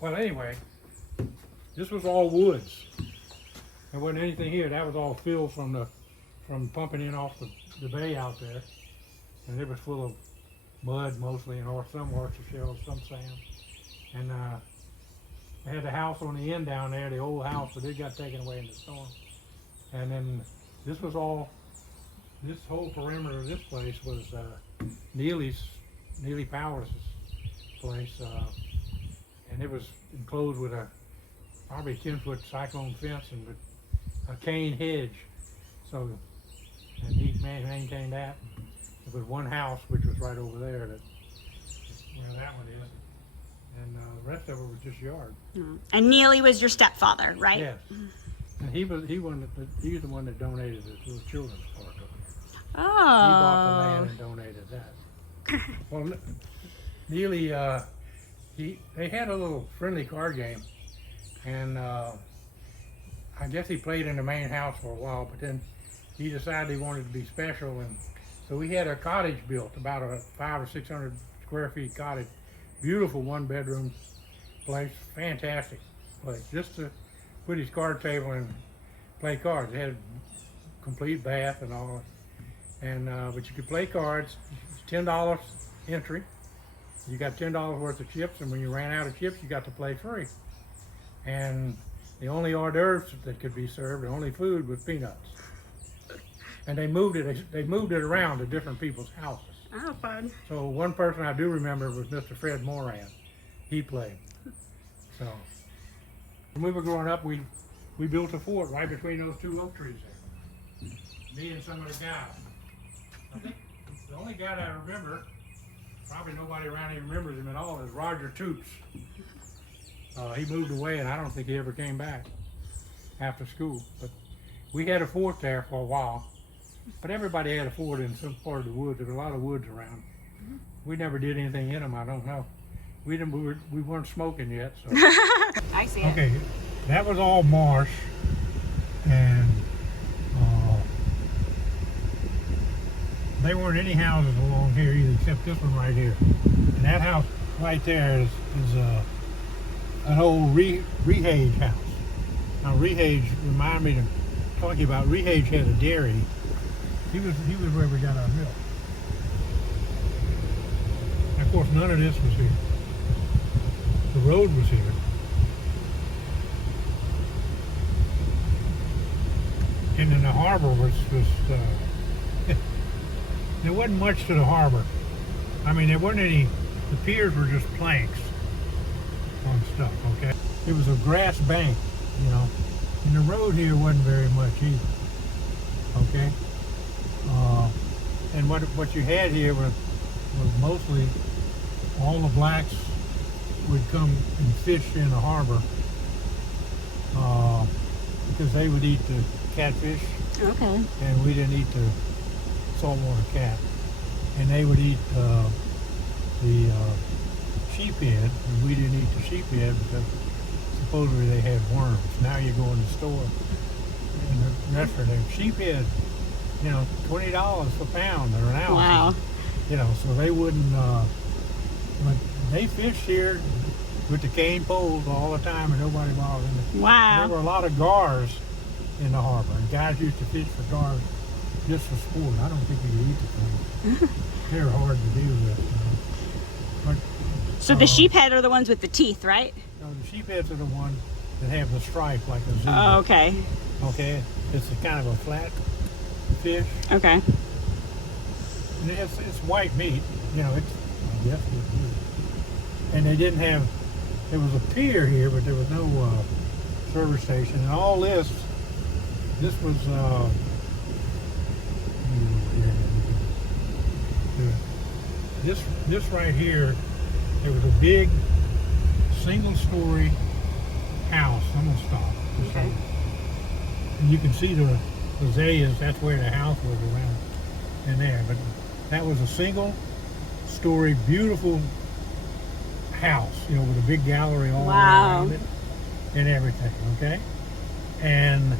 Well, anyway, this was all woods. There wasn't anything here. That was all filled from pumping in off the bay out there, and it was full of mud mostly, and or some oyster shells, some sand. And they had the house on the end down there, the old house, but it got taken away in the storm. And then this whole perimeter of this place was Neely Powers' place, and it was enclosed with probably a 10-foot cyclone fence and with a cane hedge. So, and he maintained that. There was one house which was right over there where that one is, and the rest of it was just yard. And Neely was your stepfather, right? Yes. And he's the one that donated it to the children's park over here. Oh. He bought the land and donated that. Well, Neely, they had a little friendly card game, and I guess he played in the main house for a while, but then he decided he wanted to be special, and so we had a cottage built, about a 500 or 600 square feet cottage, beautiful 1-bedroom place, fantastic place, just to put his card table and play cards. It had a complete bath and all, and but you could play cards. It's $10 entry. You got $10 worth of chips, and when you ran out of chips, you got to play free. And the only hors d'oeuvres that could be served, the only food, was peanuts. And they moved it around to different people's houses. Oh, fun. So one person I do remember was Mr. Fred Moran. He played. So when we were growing up, we built a fort right between those two oak trees there. Me and some of the guys. I think the only guy that I remember, probably nobody around here remembers him at all, is Roger Toops. He moved away, and I don't think he ever came back after school. But we had a fort there for a while. But everybody had a fort in some part of the woods. There were a lot of woods around. We never did anything in them. I don't know. We weren't smoking yet. So. I see it. Okay, that was all marsh, and there weren't any houses along here either, except this one right here. And that house right there is an old Rehage house. Now Rehage reminded me to talk to you about. Rehage had a dairy. He was where we got our milk. And of course, none of this was here. The road was here. And then the harbor was there wasn't much to the harbor. I mean, there weren't any, the piers were just planks on stuff, okay? It was a grass bank, you know, and the road here wasn't very much either, okay? And what you had here was mostly all the blacks would come and fish in the harbor because they would eat the catfish. Okay. And we didn't eat the saltwater cat. And they would eat the sheephead, and we didn't eat the sheephead because supposedly they had worms. Now you go in the store in the restaurant, and sheephead, you know, $20 a pound or an ounce. Wow. You know, so they wouldn't. But they fished here with the cane poles all the time, and nobody bothered them. Wow. There were a lot of gars in the harbor, and guys used to fish for gars just for sport. I don't think you could eat the thing. They're hard to deal with. You know. But, So the sheephead are the ones with the teeth, right? no, the sheepheads are the ones that have the stripe like a zebra. Oh, okay. Okay, it's a kind of a flat fish. Okay. And it's white meat, you know, it's, I guess it's good. And they didn't have, there was a pier here, but there was no service station. And all this was, this right here, there was a big single-story house. I'm gonna stop. Okay. And you can see the azaleas, that's where the house was around in there. But that was a single-story, beautiful house, you know, with a big gallery all around it and everything, okay? And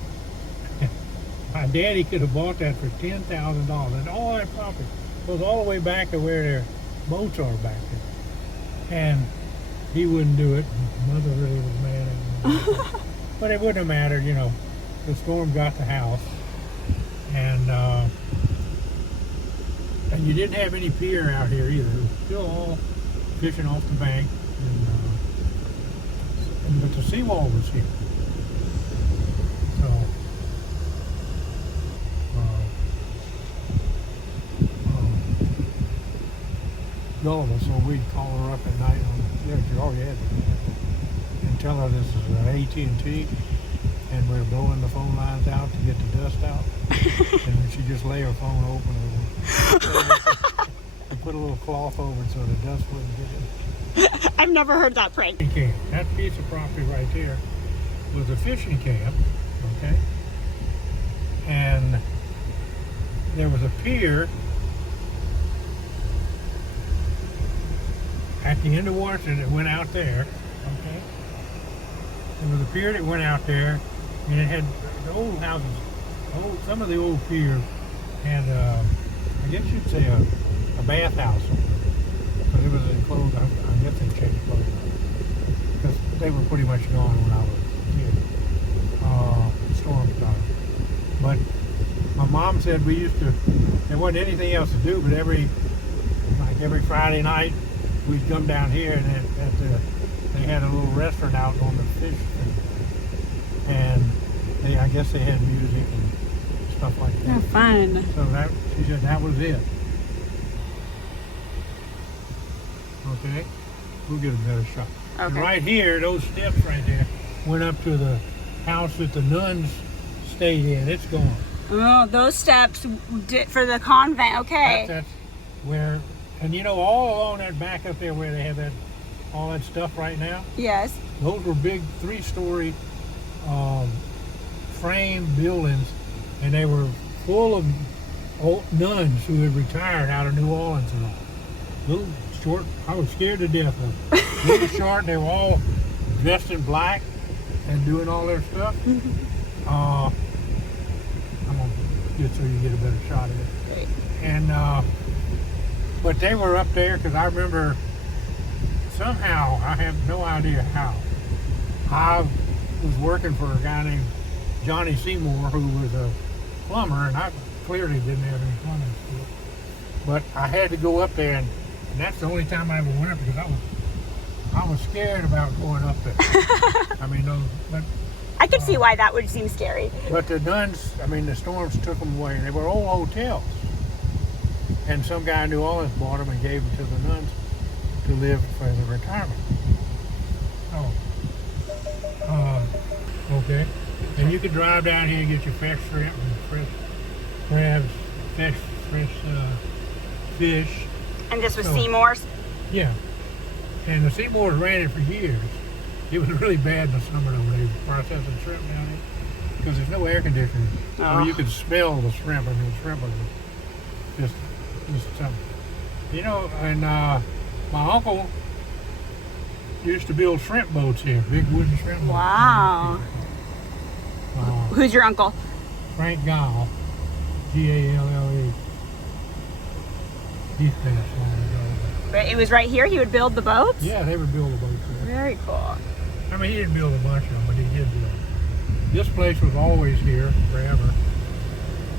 my daddy could have bought that for $10,000, and all that property goes all the way back to where their boats are back there. And he wouldn't do it. Mother really was mad at me. But it wouldn't have mattered, you know. The storm got the house, and you didn't have any pier out here either. It was still all fishing off the bank, but the seawall was here. So, gullible, so we'd call her up at night and tell her this is an AT&T, and we're blowing the phone lines out to get the dust out. And she just lay her phone open and put a little cloth over it so the dust wouldn't get in. I've never heard that prank. That piece of property right there was a fishing camp, okay? And there was a pier at the end of Washington that went out there, okay? There was a pier that went out there, and it had the old houses. Some of the old piers had, I guess you'd say, a bathhouse, because it was enclosed. I guess they changed clothes because they were pretty much gone when I was a kid. Storm started, but my mom said there wasn't anything else to do, but every Friday night we'd come down here, and they had a little restaurant out on the fish thing, and I guess they had music and stuff like that. Oh, fun. So she said that was it. Okay, we'll get a better shot. Okay. And right here, those steps right there went up to the house that the nuns stayed in. It's gone. Oh, those steps for the convent. Okay. That's where, and you know, all along that back up there where they have all that stuff right now. Yes. Those were big 3-story frame buildings, and they were full of old nuns who had retired out of New Orleans and all. Little short, I was scared to death of them. Little short, they were all dressed in black and doing all their stuff. I'm gonna get so you get a better shot of it. Great. And but they were up there because I remember somehow, I have no idea how, I was working for a guy named Johnny Seymour, who was a plumber, and I clearly didn't have any plumbing skills. But I had to go up there, and that's the only time I ever went up, because I was scared about going up there. I mean, but I could see why that would seem scary. But the nuns, I mean, the storms took them away, and they were old hotels. And some guy in New Orleans bought them and gave them to the nuns to live for the retirement. Okay. And you could drive down here and get your fresh shrimp and fresh crabs, fresh fish. And this was So, Seymour's? Yeah. And the Seymours ran it for years. It was really bad in the summer though, when they were processing shrimp down here, because there's no air conditioning. I mean, you could smell the shrimp. I mean, the shrimp was just something. You know, and my uncle used to build shrimp boats here, big wooden shrimp boats. Wow. Who's your uncle? Frank Gall, G-A-L-L-E. He's passed long ago. It was right here? He would build the boats? Yeah, they would build the boats here. Very cool. I mean, he didn't build a bunch of them, but he did build. This place was always here forever.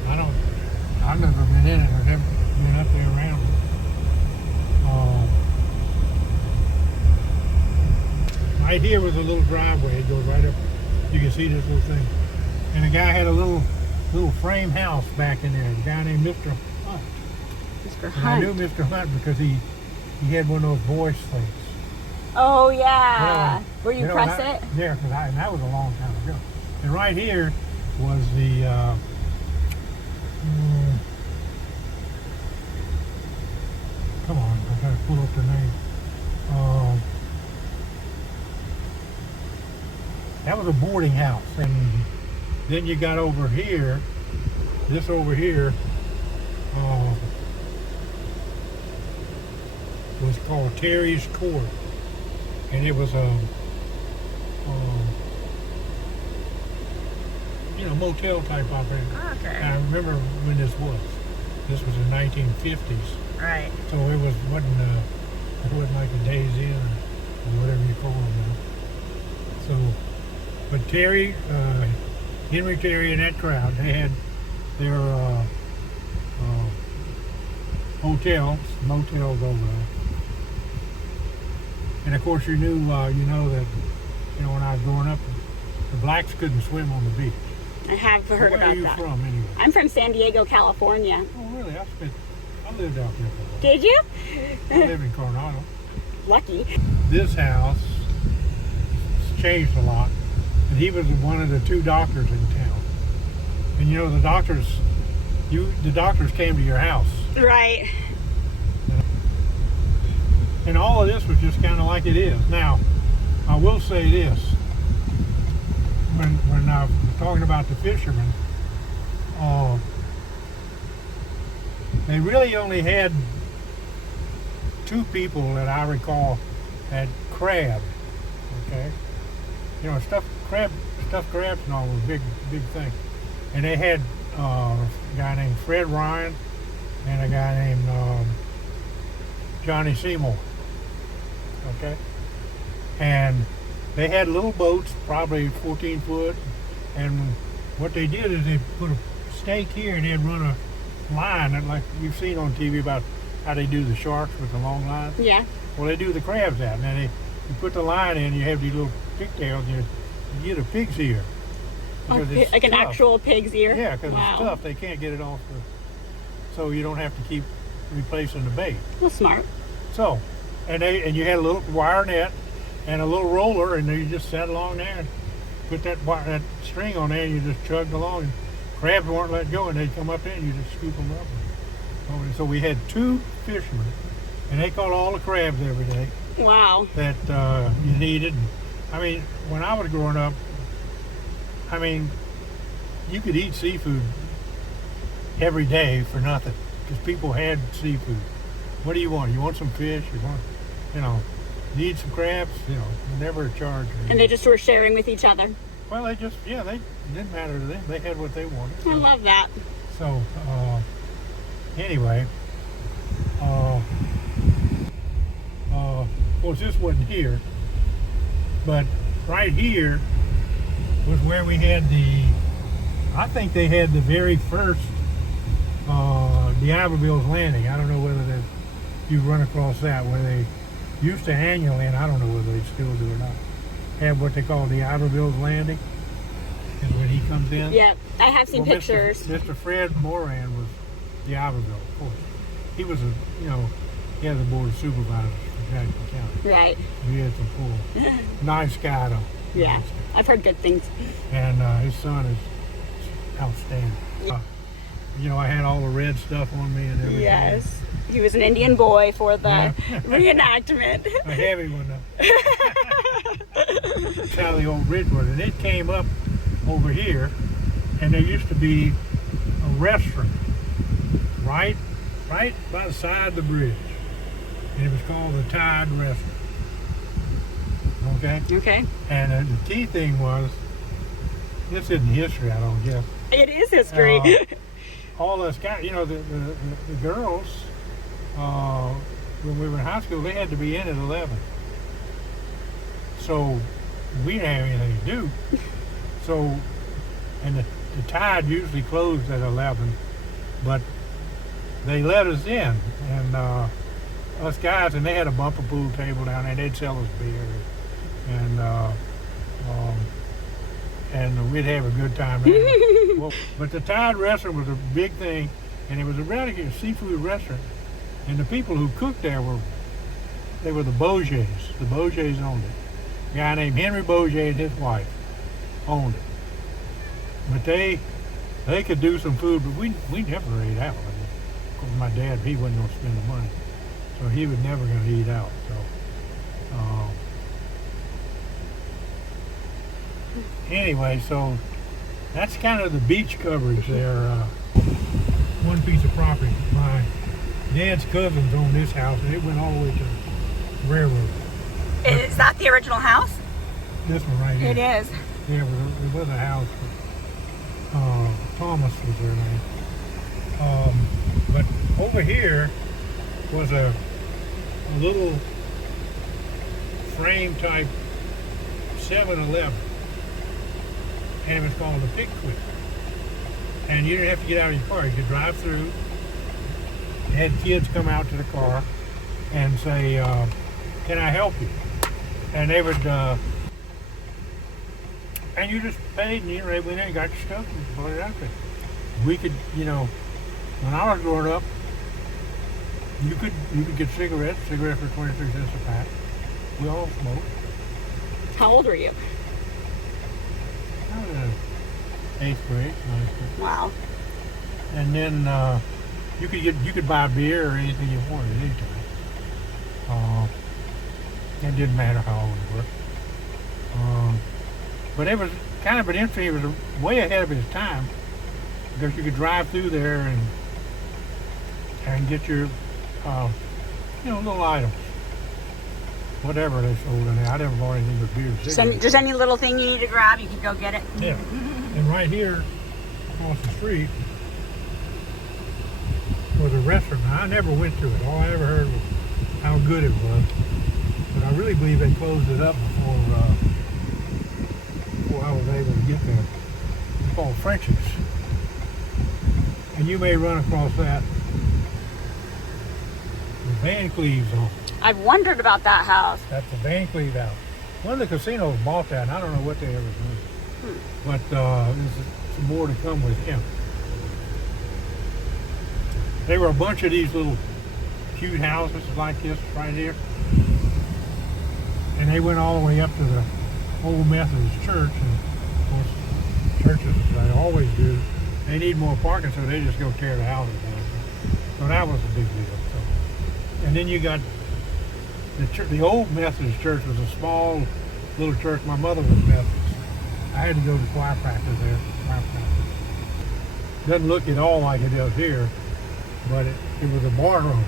I've never been in it. I've never been up there around it. Right here was a little driveway. It goes right up. You can see this little thing. And the guy had a little frame house back in there. A guy named Mr. Hunt. Mr. And I knew Hunt. Mr. Hunt because he had one of those voice things. Oh, yeah. Where you press that, it? Yeah, and that was a long time ago. And right here was the come on, I gotta pull up the name. That was a boarding house, and then you got over here. This over here was called Terry's Court, and it was a motel type operation. Okay. And I remember when this was. This was in 1950s. Right. So it wasn't like a Days Inn or whatever you call them now. Terry, Henry Terry and that crowd, they had their motels over there. And of course, you know that, when I was growing up, the blacks couldn't swim on the beach. I have heard Where about are you that. from, anyway? I'm from San Diego, California. Oh, really? I lived out there for a while. Did you? I live in Coronado. Lucky. This house has changed a lot. And he was one of the 2 doctors in town. And the doctors came to your house. Right. And all of this was just kind of like it is. Now, I will say this. When I was talking about the fishermen, they really only had 2 people that I recall had crab. Okay? Stuffed crabs and all was a big thing. And they had a guy named Fred Ryan and a guy named Johnny Seymour. Okay? And they had little boats, probably 14 foot, and what they did is they put a stake here and they'd run a line, and like you've seen on TV about how they do the sharks with the long line. Yeah. Well, they do the crabs that, and then you put the line in, you have these little pigtails, and you get a pig's ear. It's like an tough. actual pig's ear? Yeah, because Wow. it's tough. They can't get it off, so you don't have to keep replacing the bait. Well, smart. So, and you had a little wire net and a little roller, and you just sat along there and put that string on there, and you just chugged along. And crabs weren't let go, and they'd come up in, and you just scoop them up. And so we had 2 fishermen, and they caught all the crabs every day Wow. that you needed. I mean, when I was growing up, you could eat seafood every day for nothing because people had seafood. What do you want? You want some fish? You want, need some crabs? Never a charge. And they just were sharing with each other. Well, they just, it didn't matter to them. They had what they wanted. I love that. So, anyway, of course, this wasn't here, but right here was where we had I think they had the very first, the Iberville's Landing. I don't know whether you've run across that, where they used to hang you in. I don't know whether they still do or not. Have what they call the Iberville's Landing, and when he comes in. Yeah, I have seen pictures. Mr. Fred Moran was the Iberville, of course. He was he had the board of supervisors for Jackson County. Right. He had some pull. Nice guy, though. Yeah, Nice guy. I've heard good things. And his son is outstanding. I had all the red stuff on me and everything. Yes. He was an Indian boy for the Yeah. reenactment. A heavy one, though. That's how the old bridge was. And it came up over here, and there used to be a restaurant right by the side of the bridge. And it was called the Tide Restaurant. Okay? Okay. And the key thing was, this isn't history, I don't guess. It is history. All us guys, the girls, when we were in high school, they had to be in at 11. So we didn't have anything to do. So, and the Tide usually closed at 11, but they let us in, and us guys, and they had a bumper pool table down there, and they'd sell us beer, and we'd have a good time there. Well, but the Tide restaurant was a big thing, and it was a radical seafood restaurant, and the people who cooked there were the Beaugés. The Beaugés owned it. A guy named Henry Beaugé and his wife owned it. But they could do some food, but we never ate out. Of course, my dad, he wasn't going to spend the money, so he was never going to eat out. So, anyway, so that's kind of the beach coverage there. One piece of property. My dad's cousins owned this house, and it went all the way to the railroad. Is that the original house? This one right here. It is. Yeah, it was a house. Thomas was their name. But over here was a little frame type 7-Eleven. and it was called the Pig Quick. And you didn't have to get out of your car. You could drive through. You had kids come out to the car and say, "Can I help you?" And they would, and you just paid, and you went in there and got your stuff and brought it out there. We could, when I was growing up, you could get cigarettes for 23 cents a pack. We all smoked. How old were you? I was in 8th grade, 9th grade. Wow. And then you could buy beer or anything you wanted anytime. It didn't matter how old you were. But it was kind of an interesting. It was way ahead of its time because you could drive through there and get your little items, whatever they sold in there. I never bought anything but beer. Just any little thing you need to grab, you could go get it. Yeah. And right here across the street was a restaurant. Now, I never went to it. All I ever heard was how good it was. But I really believe they closed it up before I was able to get there. It's called French's. And you may run across that. The Van Cleve's on. I've wondered about that house. That's the Van Cleve house. One of the casinos bought that, and I don't know what they ever did. But there's some more to come with him. There were a bunch of these little cute houses like this right here. And they went all the way up to the old Methodist church. And of course, churches, they always do, they need more parking, so they just go tear the houses down. So that was a big deal. So, and then you got the old Methodist church was a small little church. My mother was Methodist. I had to go to choir practice there. Doesn't look at all like it does here, but it was a bar room.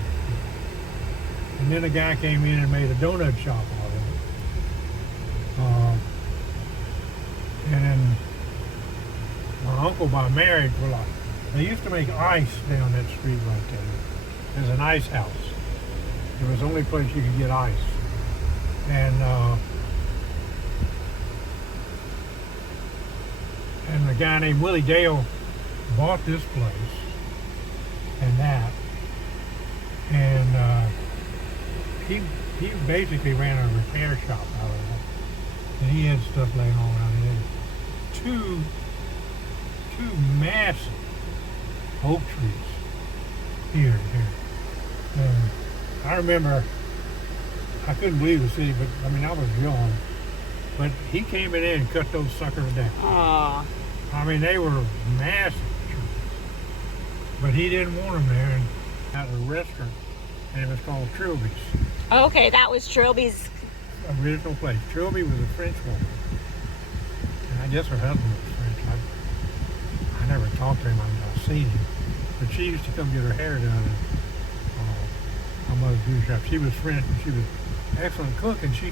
And then a guy came in and made a donut shop out of it. And then my uncle by marriage, they used to make ice down that street right there. There's an ice house. It was the only place you could get ice. And a guy named Willie Dale bought this place and that. And he basically ran a repair shop out of it. And he had stuff laying all around. He had two massive oak trees here and here. And I remember, I couldn't believe the city, but I was young. But he came in there and cut those suckers down. Aww. They were massive trees. But he didn't want them there. And at a restaurant, and it was called Trilby's. Okay, that was Trilby's original place. Trilby was a French woman. And I guess her husband was French. I never talked to him. I've seen him. But she used to come get her hair done at my mother's beauty shop. She was French, and she was an excellent cook, and she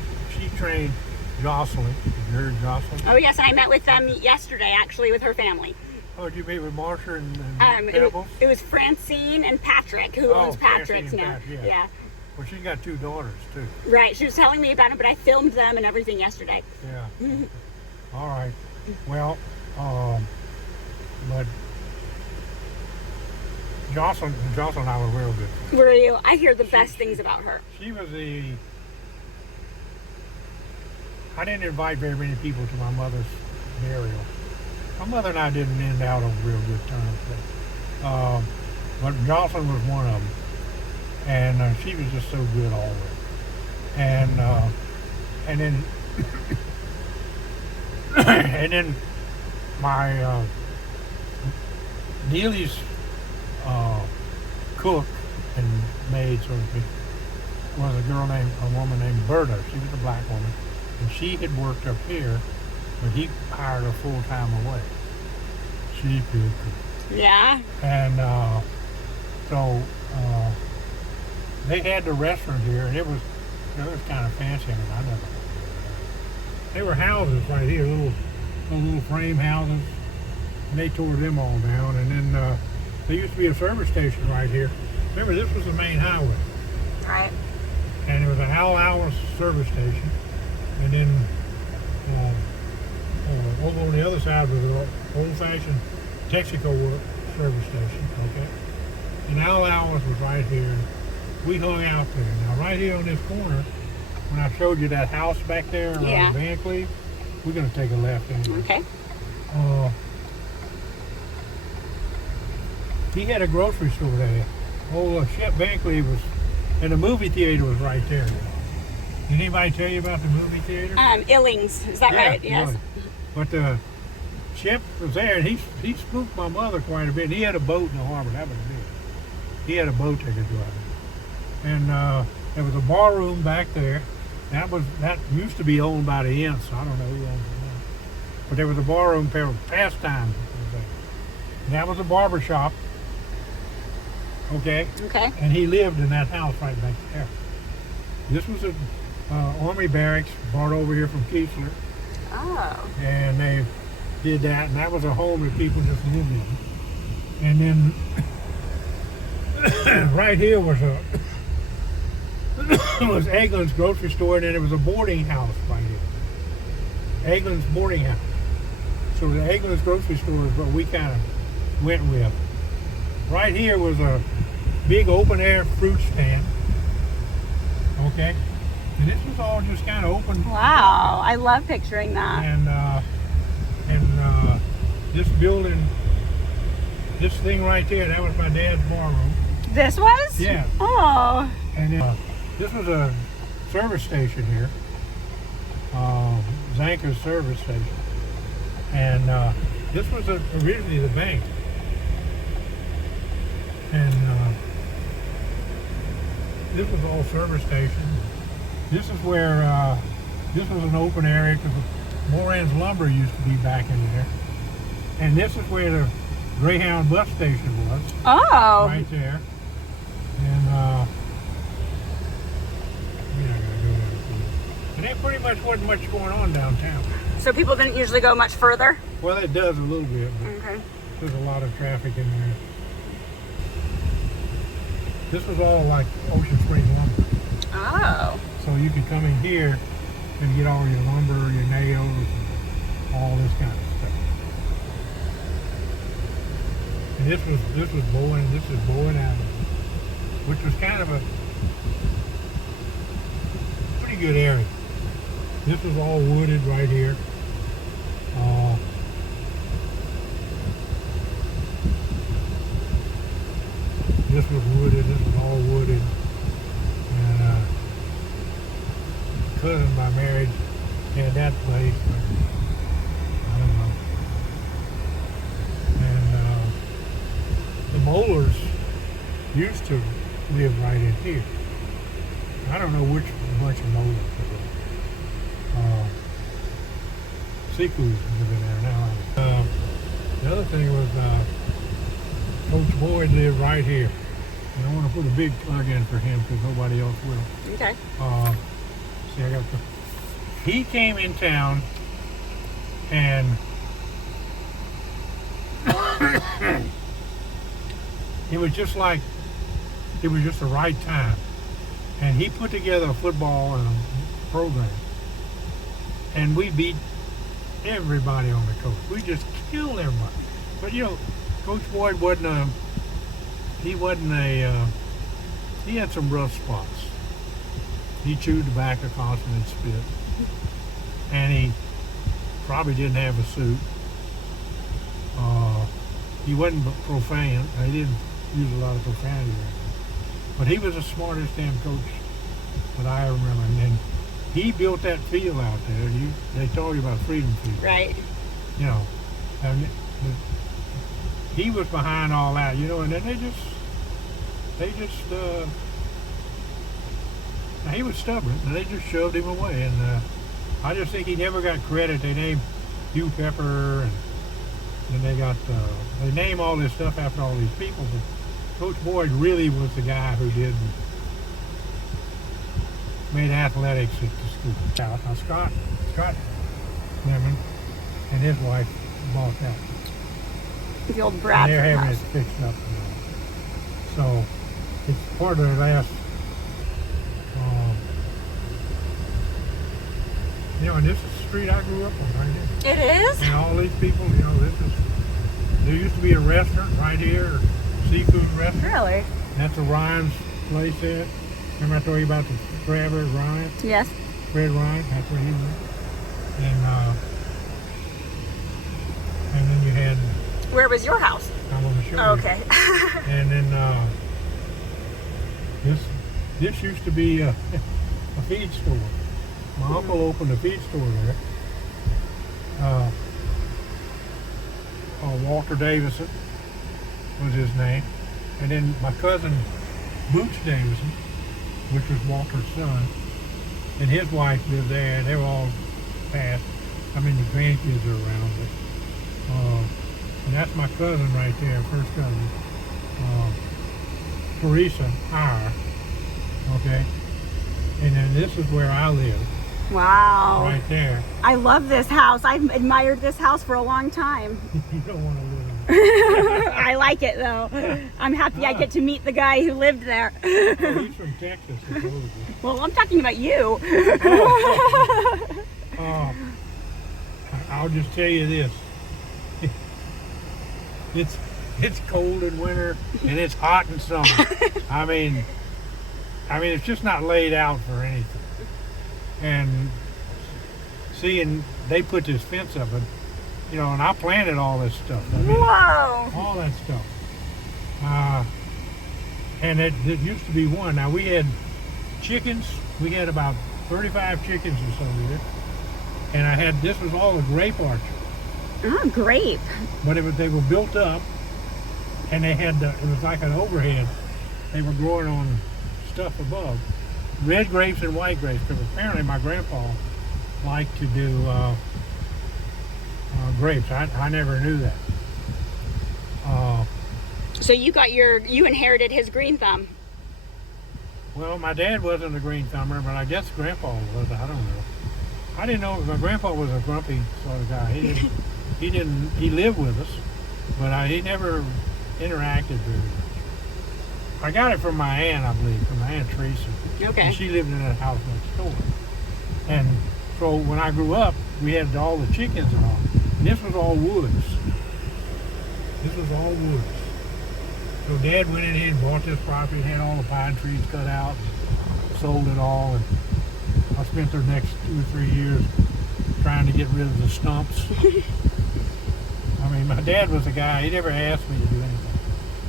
trained Jocelyn. Have you heard Jocelyn? Oh, yes, I met with them yesterday, actually, with her family. Oh, did you meet with Marsha and it was Francine and Patrick, who owns Patrick's now. Patrick, yeah. Well, she's got 2 daughters, too. Right. She was telling me about it, but I filmed them and everything yesterday. Yeah. All right. Well, but Jocelyn and I were real good. Were you? I hear the best things about her. She was I didn't invite very many people to my mother's burial. My mother and I didn't end out on real good terms. But Jocelyn was one of them. And she was just so good all the way. And then and then my Neely's cook and maid, so to speak, was a woman named Berta. She was a black woman, and she had worked up here, but he hired her full time away. She could cook. Yeah. And so they had the restaurant here, and it was kind of fancy. I never. They were houses right here, little frame houses, and they tore them all down. And then there used to be a service station right here. Remember, this was the main highway. Right. And it was a Hal Hours service station, and then over on the other side was an old-fashioned Texaco work service station, okay? And our hours was right here. We hung out there. Now, right here on this corner, when I showed you that house back there on Van Cleve, we're going to take a left anyway. Okay. He had a grocery store there. Old Shep Van Cleve was, and the movie theater was right there. Did anybody tell you about the movie theater? Illings, is that right? Yes. But Shep was there, and he spooked my mother quite a bit. He had a boat in the harbor. That was big. He had a boat they could drive. And there was a bar room back there. That used to be owned by the Endt, so I don't know who owns it now. But there was a bar room for pastime. And that was a barber shop. Okay. Okay. And he lived in that house right back there. This was a Army barracks brought over here from Keesler. Oh. And they did that, and that was a home that people just lived in. And then right here was was Eggland's grocery store, and then there was a boarding house right here. Eggland's boarding house. So the Eggland's grocery store is what we kind of went with. Right here was a big open air fruit stand. Okay. And this was all just kind of open. Wow, I love picturing that. And this building, this thing right there, that was my dad's bar room. This was? Yeah. Oh. And then, this was a service station here, Zanker's service station. And this was originally the bank. And this was all service station. This is where, this was an open area because Moran's Lumber used to be back in there. And this is where the Greyhound bus station was. Oh. Right there. And, we're not going to go there. And there pretty much wasn't much going on downtown. So people didn't usually go much further? Well, it does a little bit, but Okay. there's a lot of traffic in there. This was all like Ocean Spring lumber. Oh. So you could come in here and get all your lumber, your nails, and all this kind of stuff. And this was Bowen Avenue, which was kind of a pretty good area. This was all wooded right here. This was wooded. This was all wooded. And cousin by marriage had that place, but I don't know. And the Mollers used to live right in here. I don't know which bunch of Mollers it was. Seacoos live in there now. The other thing was Coach Boyd lived right here. And I want to put a big plug in for him because nobody else will. Okay. See, he came in town and it was just the right time. And he put together a football and a program. And we beat everybody on the coast. We just killed everybody. But you know, Coach Boyd he had some rough spots. He chewed tobacco constantly and spit. And he probably didn't have a suit. He wasn't profane. He didn't use a lot of profanity. But he was the smartest damn coach that I remember. And he built that field out there. They told you about Freedom Field. Right. You know, and he was behind all that, you know, and then he was stubborn, and they just shoved him away. And I just think he never got credit. They named Hugh Pepper, and then they name all this stuff after all these people, but Coach Boyd really was the guy who made athletics at the school. Now Scott Lemon and his wife bought that. The old And Bradford they're having house. it fixed up now. So it's part of their last, you know, and this is street I grew up on right here. It is? And all these people, there used to be a restaurant right here, a seafood restaurant. Really? That's a Ryan's place there. Remember I told you about the crabber at Ryan? Yes. Fred Ryan, that's where he lived. And then you had, Where was your house? I'm going to show Oh, you. okay. And then this used to be a feed store. My uncle opened a feed store there. Walter Davison was his name. And then my cousin Boots Davison, which was Walter's son, and his wife lived there. They were all passed. I mean, the grandkids are around. And that's my cousin right there, first cousin. Teresa Hire. Okay? And then this is where I live. Wow. Right there. I love this house. I've admired this house for a long time. You don't want to live in it. I like it though. I'm happy I get to meet the guy who lived there. Oh, he's from Texas, supposedly. Well, I'm talking about you. I'll just tell you this. It's cold in winter and it's hot in summer. I mean it's just not laid out for anything. And seeing they put this fence up, and I planted all this stuff. Whoa! All that stuff. And it used to be one. Now we had chickens. We had about 35 chickens or so here. And this was all a grape orchard. Oh, grape. But they were built up, and they had it was like an overhead. They were growing on stuff above, red grapes and white grapes. Because apparently my grandpa liked to do grapes. I never knew that. So you inherited his green thumb. Well, my dad wasn't a green thumber, but I guess Grandpa was. I don't know. I didn't know. My grandpa was a grumpy sort of guy. He lived with us, but he never interacted very much. I got it from my aunt, I believe, from my Aunt Teresa. Okay. And she lived in that house next door. And so when I grew up, we had all the chickens and all. And this was all woods. This was all woods. So Dad went in here and bought this property, had all the pine trees cut out, and sold it all. And I spent the next 2 or 3 years trying to get rid of the stumps. I mean, my dad was a guy, he never asked me to do anything.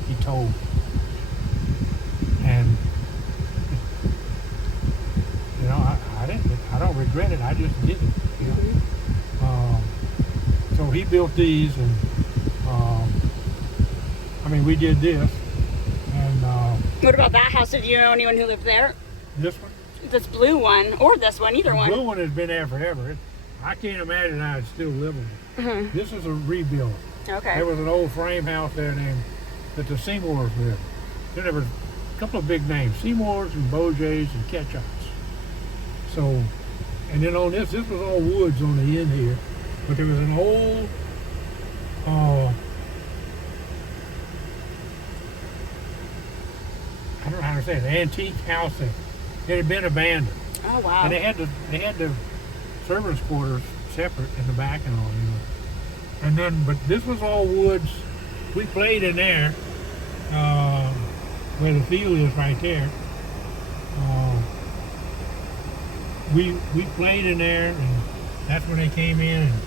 He told. And, I don't regret it, I just did it. So he built these, and we did this. And What about that house? Did you know anyone who lived there? this one? This blue one, or this one, either The one. blue one has been there forever. I can't imagine how it's still livable. Mhm. This is a rebuild. Okay. There was an old frame house there that the Seymours lived. Then there was a couple of big names, Seymours and Beaujays and Ketchups. So, and then on this was all woods on the end here. But there was an old, I don't know how to say it, an antique house that had been abandoned. Oh wow. And they had the servants' quarters separate in the back and all, And then, but this was all woods. We played in there, where the field is right there. We played in there, and that's when they came in and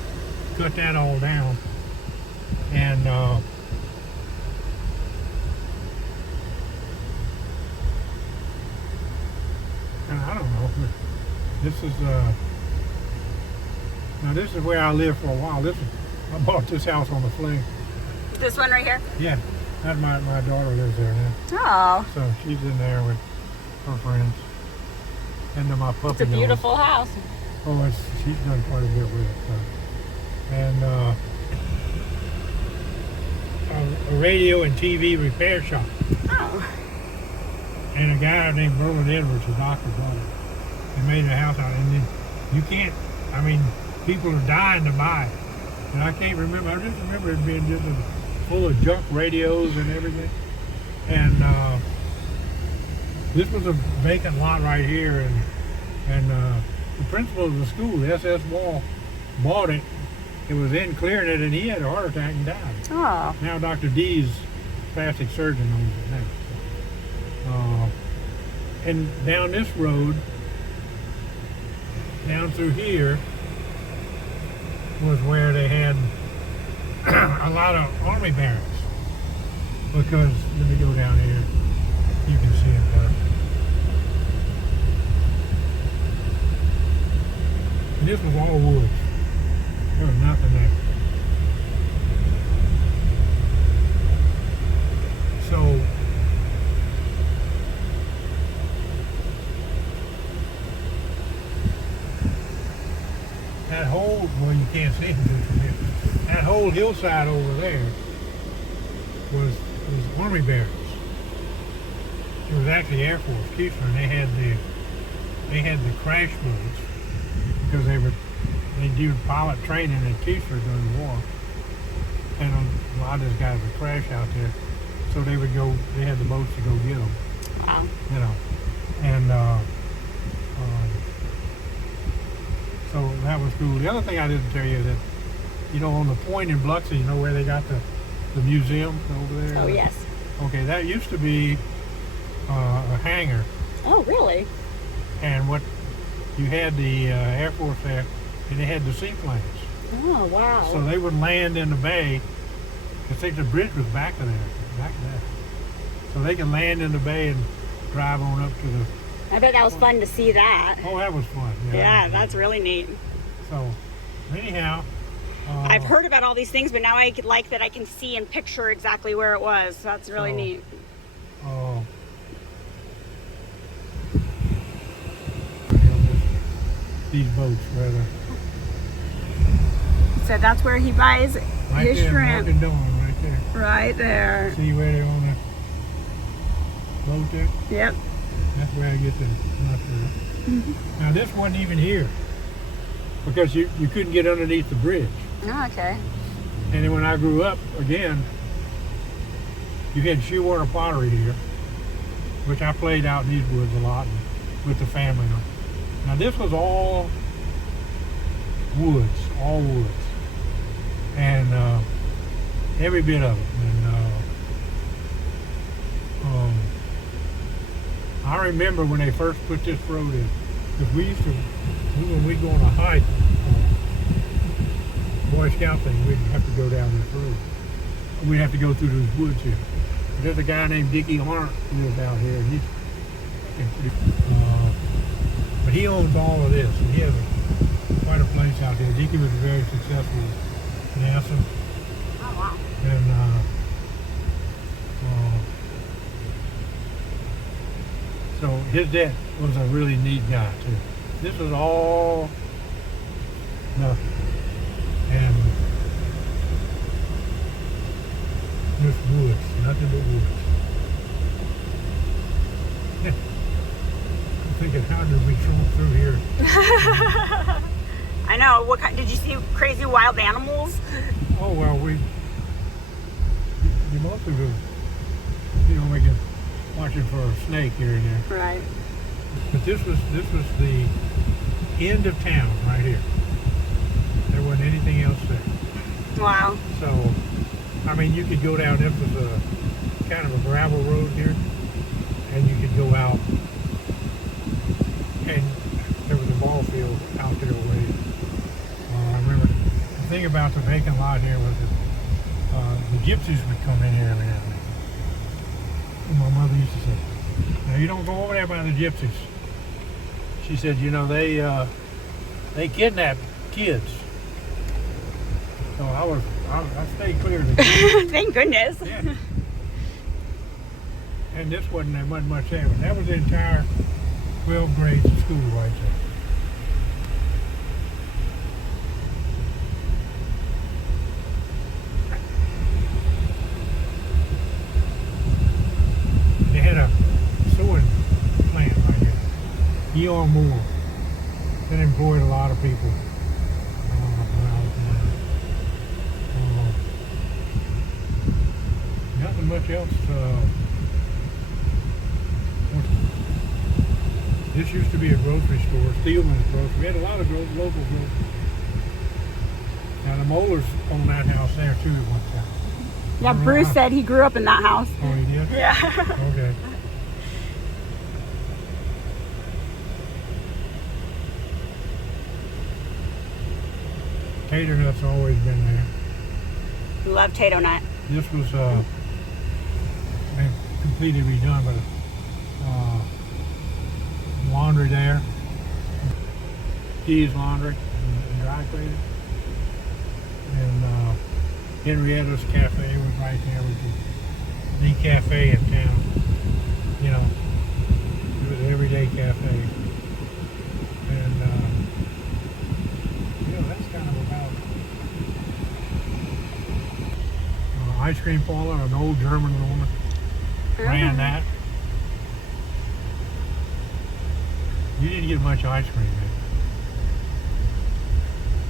cut that all down. And I don't know. This is now this is where I lived for a while. I bought this house on the fling. This one right here? Yeah, that my daughter lives there now. Oh. So she's in there with her friends. And then my puppy It's a dog. beautiful house. Oh, she's done quite a bit with it. So. And a radio and TV repair shop. Oh. And a guy named Bernard Edwards, a doctor, bought it. They made a house out, and then you can't. People are dying to buy it, and I can't remember. I just remember it being just full of junk radios and everything. And this was a vacant lot right here, and the principal of the school, S.S. Wall, bought it. It was in clearing it, and he had a heart attack and died. Oh. Now Dr. D's plastic surgeon owns it now. So, and down this road, down through here, was where they had a lot of army barracks. Because, let me go down here, you can see it better. And this was all woods. There was nothing there. So, that whole, well, you can't see it from here. That whole hillside over there was army barracks. It was actually Air Force, Keesler, and they had the crash boats because they do pilot training at Keesler during the war, and a lot of those guys would crash out there, so they had the boats to go get them. Wow. You know, and so that was cool. The other thing I didn't tell you that, you know, on the point in Biloxi, you know where they got the museum over there? Oh, yes. Okay, that used to be a hangar. Oh, really? And what you had the Air Force there, and they had the seaplanes. Oh, wow. So they would land in the bay. I think the bridge was back there. So they could land in the bay and drive on up to the... I bet that was fun to see that. Oh, that was fun. Yeah, that's really neat. So, anyhow... I've heard about all these things, but now I like that I can see and picture exactly where it was. So that's really neat. These boats, rather. So that's where he buys Right his there, shrimp. Mark and Dawn, right there. Right there. See where they're on the boat there? Yep. That's where I get the mushroom. Now this wasn't even here because you couldn't get underneath the bridge. Oh, okay. And then when I grew up, again, you had Shearwater Pottery here, which I played out in these woods a lot with the family. Now this was all woods, and every bit of it. And I remember when they first put this road in, because when we'd go on a hike, Boy Scout thing, we'd have to go down this road. We'd have to go through those woods here. There's a guy named Dickie Arndt who lives out here, and he's but he owns all of this, and he has quite a place out there. Dickie was very successful in NASA. Oh, wow. And so his dad was a really neat guy too. This was all nothing. And just woods, nothing but woods. Yeah. I'm thinking, how did we tromp through here? I know. What kind? Did you see crazy wild animals? Oh well, you mostly were, we can watching for a snake here and there. Right. But this was the end of town right here. There wasn't anything else there. Wow. So, I mean, you could go down. This was a kind of a gravel road here, and you could go out, and there was a ball field out there away. I remember the thing about the vacant lot here was that the gypsies would come in here every now and then. And my mother used to say, "Now you don't go over there by the gypsies." She said, they kidnap kids. So I stayed clear of the kids. Thank goodness. Yeah. And there wasn't much there. But that was the entire 12 grades of school right there. They had a sewing plant right here. E.R. Moore. That employed a lot of people. Nothing much else. This used to be a grocery store, Steelman's Grocery. We had a lot of local groceries. molars on that house there too at one time. Yeah, Bruce said he grew up in that house. Oh, he did? Yeah. Okay. Tater nuts always been there. Love Tato Nut. This was been completely redone, but laundry there, Keys Laundry and dry cleaning, and Henrietta's Cafe was right there, which is the cafe in town. You know, it was an everyday cafe, and you know, that's kind of about ice cream parlor. An old German woman ran that. You didn't get much ice cream there.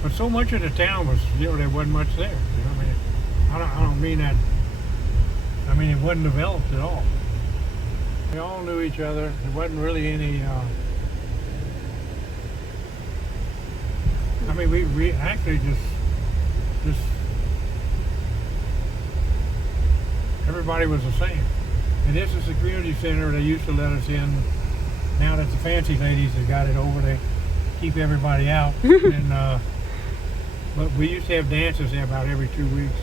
But so much of the town was, you know, there wasn't much there. You know, I mean, I don't mean that. I mean, it wasn't developed at all. We all knew each other. There wasn't really any. I mean, we actually just everybody was the same. And this is the community center. They used to let us in. Now that the fancy ladies have got it over, they keep everybody out. And but we used to have dances there about every 2 weeks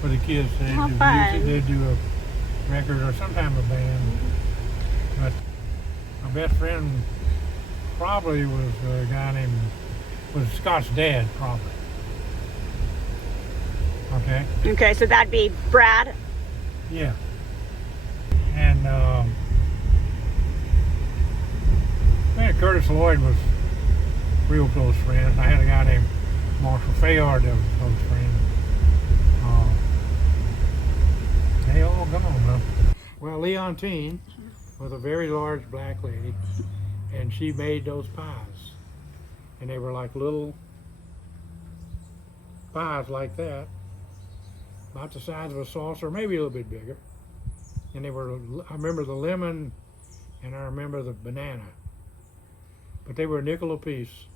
for the kids. They'd How do fun. music, they'd do a record or sometime a band. But my best friend probably was a guy was Scott's dad, probably. Okay. Okay, so that'd be Brad. Yeah. And man, Curtis Lloyd was a real close friend. I had a guy named Marshall Fayard that was a close friend. They all gone, huh? Well, Leontine was a very large black lady, and she made those pies. And they were like little pies like that, about the size of a saucer, maybe a little bit bigger. And they were, I remember the lemon and I remember the banana. But they were a nickel a piece.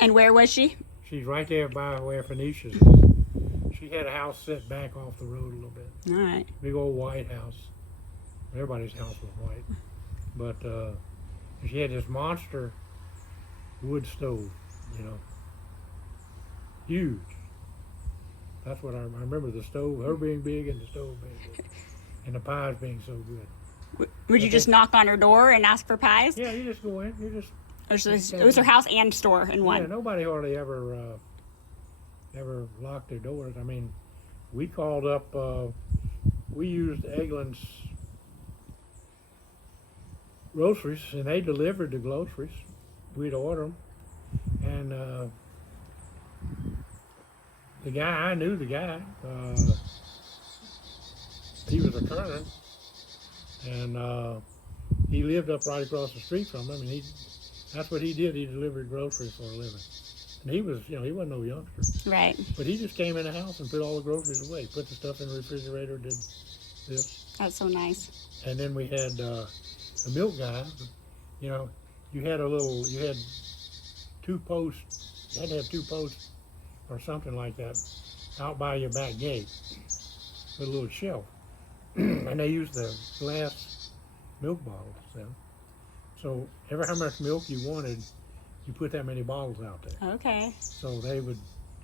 And where was she? She's right there by where Phoenicia's is. She had a house set back off the road a little bit. All right. Big old white house. Everybody's house was white. But she had this monster wood stove, you know. Huge. That's what I remember, the stove, her being big and the stove being big. And the pies being so good. Would you just knock on her door and ask for pies? Yeah, you just go in. You just. It was her house and store in one. Yeah, nobody hardly ever locked their doors. I mean, we called up. We used Eggland's groceries, and they delivered the groceries. We'd order them, and the guy, I knew the guy. He was a colonel, and he lived up right across the street from him, and that's what he did. He delivered groceries for a living. And he was, you know, he wasn't no youngster. Right. But he just came in the house and put all the groceries away, put the stuff in the refrigerator, did this. That's so nice. And then we had a milk guy. You know, you had 2 posts. You had to have 2 posts or something like that out by your back gate with a little shelf. And they used the glass milk bottles then. So how much milk you wanted, you put that many bottles out there. Okay. So they would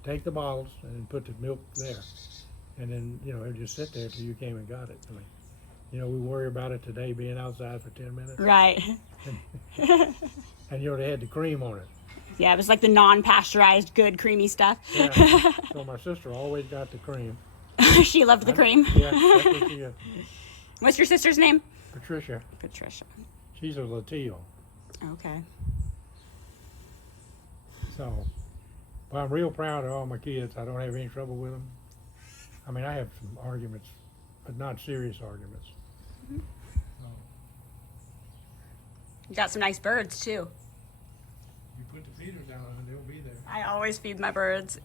take the bottles and put the milk there. And then, you know, it would just sit there till you came and got it. I mean, you know, we worry about it today being outside for 10 minutes. Right. And, you know, they had the cream on it. Yeah, it was like the non-pasteurized, good, creamy stuff. Yeah. So my sister always got the cream. She loved the cream. Yeah, that's what she got. What's your sister's name? Patricia. Patricia. She's a Latino. Okay. So, but I'm real proud of all my kids. I don't have any trouble with them. I mean, I have some arguments, but not serious arguments. Mm-hmm. You got some nice birds, too. You put the feeders out and they'll be there. I always feed my birds.